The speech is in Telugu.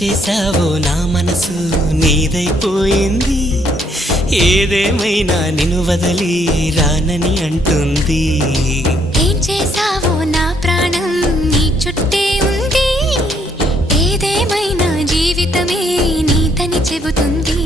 చేసావో నా మనసు నీదైపోయింది, ఏదేమైనా నిన్ను వదిలి రానని అంటుంది. ఏం చేసావో నా ప్రాణం నీ చుట్టే ఉంది, ఏదేమైనా జీవితమే నీతని చెబుతుంది.